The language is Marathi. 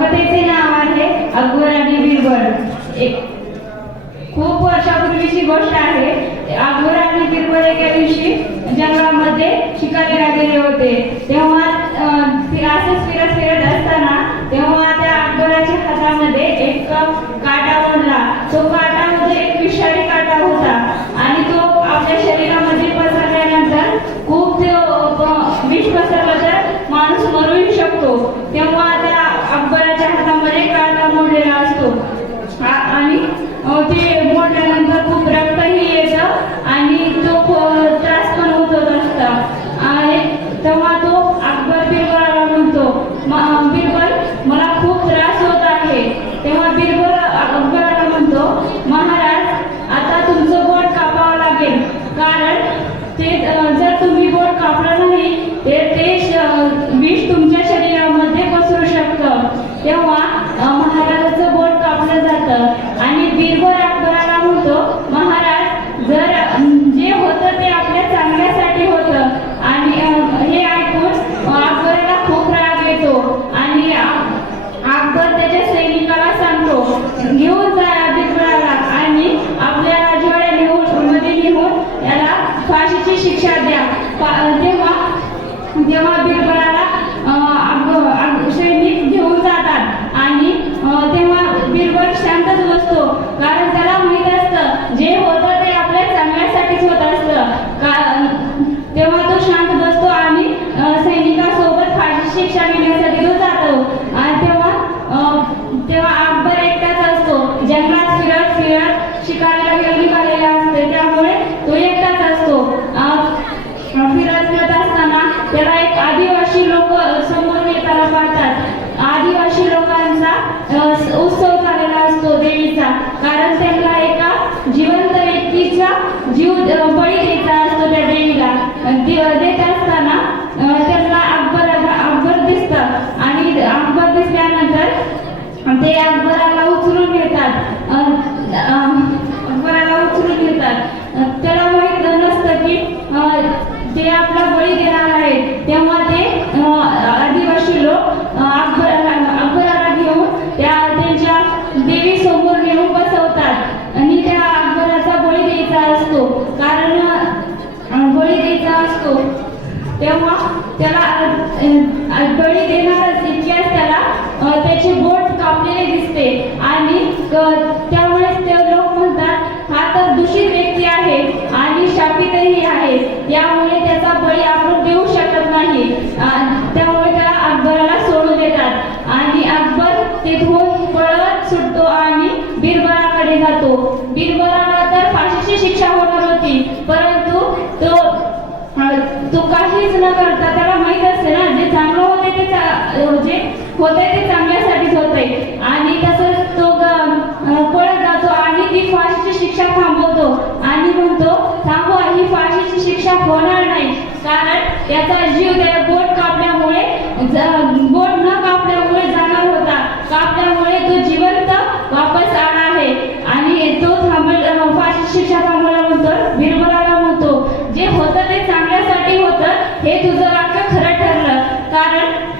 कथेचे नाव आहे अकबर आणि बिरबल। खूप वर्षापूर्वीची गोष्ट आहे। अकबर आणि बिरबल एका दिवशी जंगलामध्ये शिकारीला गेले होते। तेव्हा असंच फिरत असताना तेव्हा त्या अकबराच्या हातामध्ये एक काटा पडला। तो काटामध्ये एक विषारी काटा होता आणि तो आपल्या शरीरामध्ये पसरल्यानंतर खूप विष पसरलं तर माणूस मरूही शकतो। तेव्हा त्या अकबराच्या हातामध्ये काटा मोडलेला असतो आणि ते मोडल्यानंतर खूप रक्तही येतं आणि तो त्रास पण होत असता। तेव्हा तो अकबर बिरबलाला म्हणतो, बिरबल मला खूप त्रास होत आहे। तेव्हा बिरबल अकबराला म्हणतो, महाराज आता तुमचं बोट कापावं लागेल, कारण ते जर तुम्ही बोट कापलं नाही तर ते विष तुमच्या शरीरामध्ये पसरू शकतं। तेव्हा महाराजाचं बोट कापलं जातं आणि बिरबल अकबराला म्हणतो, महाराज जर जे होतं ते आपल्या चांगल्यासाठी होतं। आणि हे ऐकून अकबराला खूप राग येतो आणि अकबर त्याच्या सैनिकाला सांगतो, घेऊन जा बिरबलाला आणि आपल्या राजवाड्यामध्ये नेऊन याला फाशीची शिक्षा द्या। तेव्हा बिरबलाला सैनिक घेऊन जातात आणि तेव्हा बिरबल शांतच बसतो, कारण त्याला माहित असतं जे होतं ते आपल्या चांगल्यासाठीच होत असतं। तेव्हा तो शांत बसतो आणि सैनिकासोबत फाशी शिक्षा घेण्यासाठी तो जातो। आणि तेव्हा अकबर एकटाच असतो, जंगलात फिरत शिकारीला निघालेला असते, त्यामुळे तो एकटाच असतो। फिरत असताना त्याला एक आदिवासी लोक समोर येताना पाहतात। आदिवासी लोकांचा उत्सव झालेला असतो देवीचा, कारण त्यांना एका जिवंत व्यक्तीचा जीव बळी द्यायचा असतो त्या देवीला। देत असताना त्यांना अकबर दिसतात आणि अकबर दिसल्यानंतर ते अकबराला उचलून घेतात। त्याला माहित नसतं की ते आपला बळी देणार आहेत। तेव्हा ते आदिवासी लोक अकबराला घेऊन त्यांच्या देवी समोर नेऊन बसवतात आणि त्या अकबराचा बळी द्यायचा असतो, कारण बळी द्यायचा असतो। तेव्हा त्याला बळी देणारच इतक्याच त्याला त्याचे बोट कापलेले दिसते आणि त्यामुळे ते लोक म्हणतात, हा तर दूषित व्यक्ती आहे आणि शापितही आहे, त्यामुळे त्याचा बळी आपण देऊ शकत नाही। त्यामुळे त्या अकबराला सोडून देतात आणि अकबर तिथून पळत सुटतो आणि बिरबलाकडे जातो। बिरबलाला तर फाशीची शिक्षा होणार होती, परंतु तो काहीच न करता, त्याला माहित असते ना जे चांगलं होते जे होते ते चांगल्यासाठीच होते, आणि तसंच तो पळत जातो आणि ती फाशीची शिक्षा थांबवतो आणि म्हणतो, थांबवा, ही फाशीची शिक्षा होणार नाही, कारण त्याचा जीव त्या बोट कापल्यामुळे बोट न कापल्यामुळे जाणार होता, कापल्यामुळे तो जिवंत वापस आला आहे आणि तो फाशीची शिक्षा थांबवला। म्हणतो बिरबलाला म्हणतो, जे होतं ते चांगल्यासाठी होतं, हे तुझं वाक्य खरं ठरलं, कारण